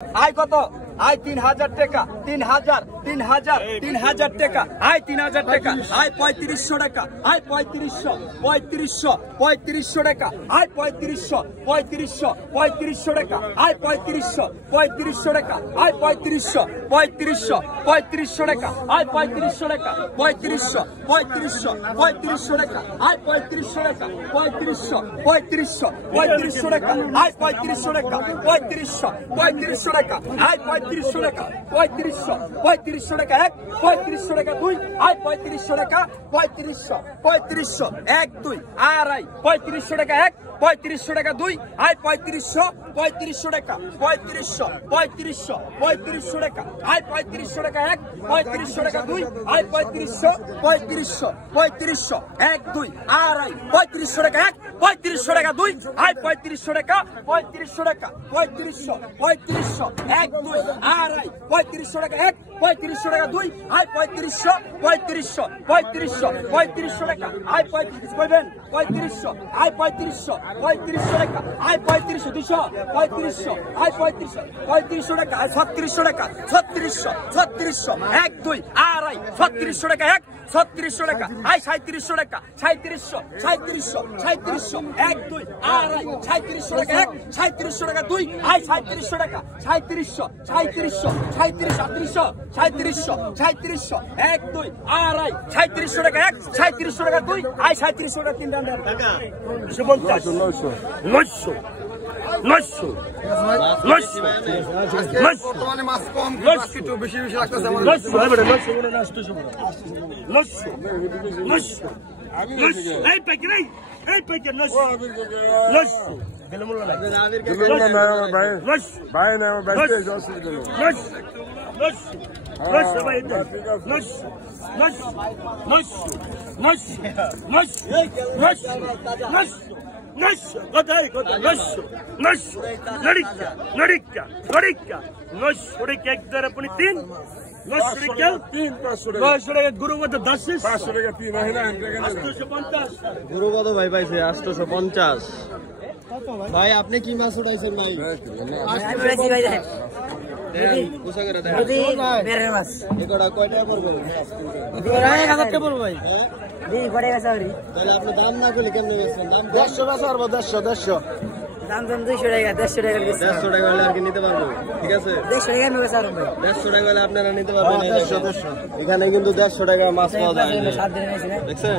আয় কত? আয় 3000 টাকা, 3000 3000 3000 টাকা, আয় 3000 টাকা, আয় 3500 টাকা, আয় 3500 3500 3500 টাকা, আয় 3500 3500 3500 টাকা, আয় 3500 3500 টাকা, আয় 3500 3500 3500 টাকা, আয় 3500 টাকা, 3500 3500 3500 টাকা, আয় 3500 টাকা, 3500 3500 3500 টাকা, আয় 3500 টাকা, 3500 3500 টাকা, আয় 3500 টাকা, 3500 3500 টাকা এক, 3500 টাকা দুই, আয় 3500 টাকা, 3500 3500 এক দুই, আড়াই 3500 টাকা এক, 3500 টাকা দুই, আয় 3500 3500 টাকা, 3500 3500 3500 টাকা, আয় 3500 টাকা এক, 3500 টাকা দুই, আয় 3500 3500 3500 এক দুই, আড়াই 3500 টাকা এক, 3500 টাকা দুই, আয় 3500 টাকা 3500 টাকা, 3500 3500 এক দুই, আড়াই 3500 টাকা এক, 3500 টাকা দুই, আয় 3500 3500 3500 3500 টাকা, আয় 3500 কইবেন 3500, আয় 3500 3500 টাকা, আয় 3500 200 3500, আয় 3500 3500 টাকা, আয় 3600 টাকা 3600 3600 এক দুই, আড়াই 3600 টাকা এক, 3600 টাকা, আয় 3700 টাকা 3700 3700 3700 এক দুই, আড়াই 3700 টাকা এক, 3700 টাকা দুই, আয় 3700 টাকা 3700 3700 3700 3700 3700 এক দুই, আড়াই 3700 টাকা এক, 3700 টাকা দুই, আয় 3700 টাকা তিন টাকা 950 900 900 900 বর্তমানে মাছ কম একটু বেশি বেশি লাগতেছে আমার 900 এই প্যাকেট এই প্যাকেট 900 দিলে মূল্য নাই ভাই ভাই না ভাই অসুবিধা নেই গুরু কত ভাই পাইছে? 850 ভাই। আপনি কি মাছ উঠাইছেন ভাই? কয়টা পড়বে? তাহলে আপনি দাম না করলে কেমন গেছেন? দাম 150 বেচা 150 দাম 200 টাকা 150 টাকা 150 টাকা হলে আর কি নিতে পারবো? ঠিক আছে 150 টাকা নেবে স্যার ভাই 150 টাকা হলে আপনারা নিতে পারবেন। এখানে কিন্তু 150 টাকা মাছ পাওয়া যায়। সাত দিনে নিয়েছি না দেখছেন?